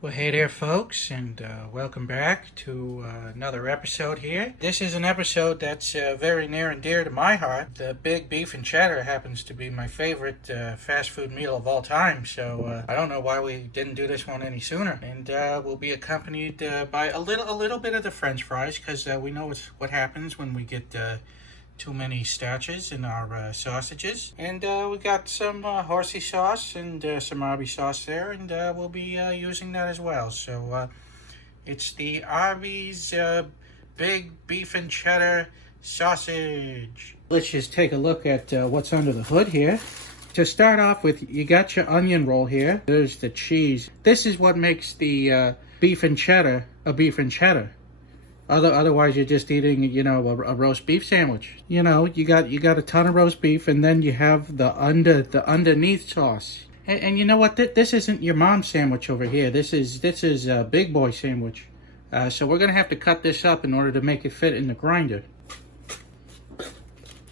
Well, hey there, folks, and welcome back to another episode here. This is an episode that's very near and dear to my heart. The big beef and cheddar happens to be my favorite fast food meal of all time, so I don't know why we didn't do this one any sooner. And we'll be accompanied by a little bit of the French fries, because we know what happens when we get too many starches in our sausages. And we got some Horsey Sauce and some Arby sauce there, and we'll be using that as well. So it's the Arby's big beef and cheddar sausage. Let's just take a look at what's under the hood here. To start off with, you got your onion roll here. There's the cheese. This is what makes the beef and cheddar a beef and cheddar. Otherwise, you're just eating, a roast beef sandwich. You got a ton of roast beef, and then you have the underneath sauce. And you know what? This isn't your mom's sandwich over here. This is a big boy sandwich. So we're gonna have to cut this up in order to make it fit in the grinder.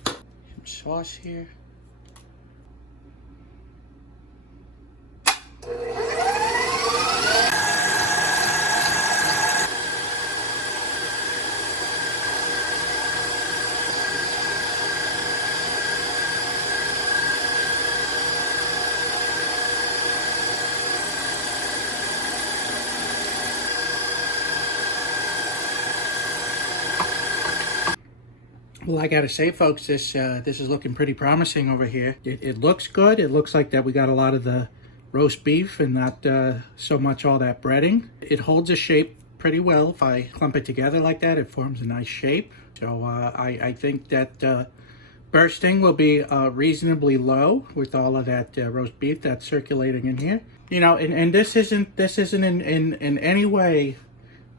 Some sauce here. Well, I gotta say, folks, this is looking pretty promising over here. It looks good. It looks like that we got a lot of the roast beef and not so much all that breading. It holds a shape pretty well. If I clump it together like that, it forms a nice shape. So I think that bursting will be reasonably low with all of that roast beef that's circulating in here. And this isn't in any way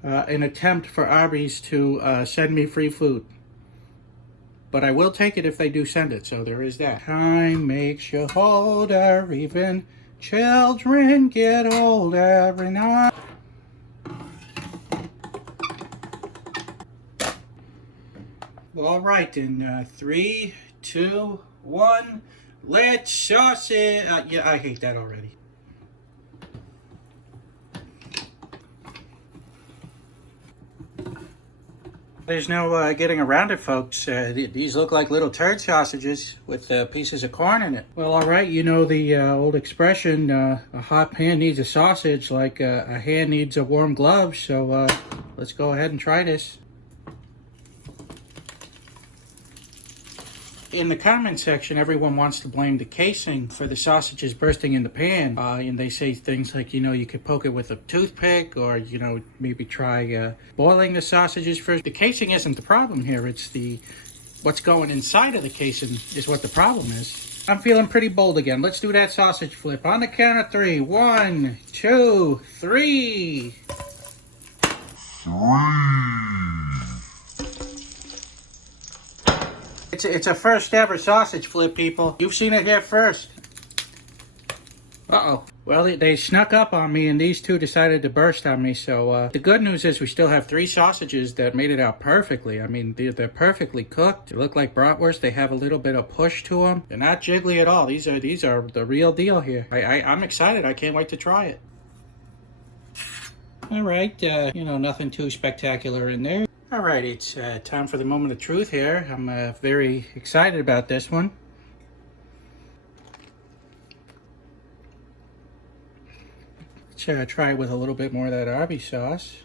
an attempt for Arby's to send me free food. But I will take it if they do send it, so there is that. Time makes you older, even children get older every night. All right, in 3, 2, 1, let's sauce it. Yeah, I hate that already. There's no getting around it, folks. These look like little turd sausages with pieces of corn in it. Well, all right, you know the old expression, a hot pan needs a sausage like a hand needs a warm glove. So let's go ahead and try this. In the comment section, everyone wants to blame the casing for the sausages bursting in the pan. And they say things like, you could poke it with a toothpick, or, maybe try boiling the sausages first. The casing isn't the problem here. It's what's going inside of the casing is what the problem is. I'm feeling pretty bold again. Let's do that sausage flip. On the count of 3. 1, 2, 3. It's a first ever sausage flip, people. You've seen it here first. Uh-oh. Well, they snuck up on me, and these two decided to burst on me. So the good news is we still have 3 sausages that made it out perfectly. I mean, they're perfectly cooked. They look like bratwurst. They have a little bit of push to them. They're not jiggly at all. These are the real deal here. I'm excited. I can't wait to try it. All right. Nothing too spectacular in there. All right, it's time for the moment of truth here. I'm very excited about this one. Let's try it with a little bit more of that Arby sauce.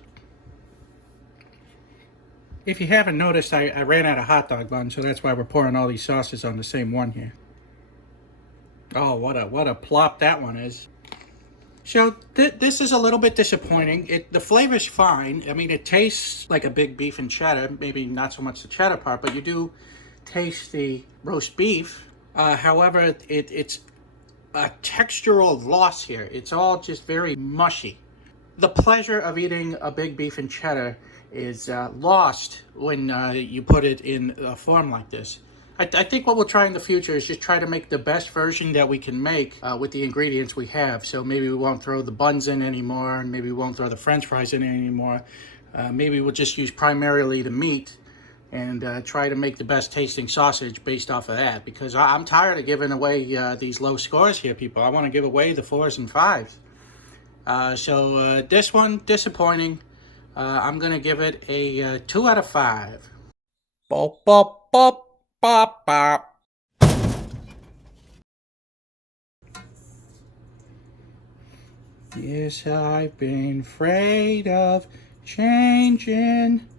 If you haven't noticed, I ran out of hot dog buns, so that's why we're pouring all these sauces on the same one here. Oh, what a plop that one is. So this is a little bit disappointing. The flavor's fine. I mean, it tastes like a big beef and cheddar. Maybe not so much the cheddar part, but you do taste the roast beef. However, it's a textural loss here. It's all just very mushy. The pleasure of eating a big beef and cheddar is lost when you put it in a form like this. I think what we'll try in the future is just try to make the best version that we can make with the ingredients we have. So maybe we won't throw the buns in anymore, and maybe we won't throw the French fries in anymore. Maybe we'll just use primarily the meat and try to make the best tasting sausage based off of that. Because I'm tired of giving away these low scores here, people. I want to give away the 4s and 5s. So this one, disappointing. I'm gonna give it a 2 out of 5. Bop, bop, bop, bop, bop. Yes, I've been afraid of changing.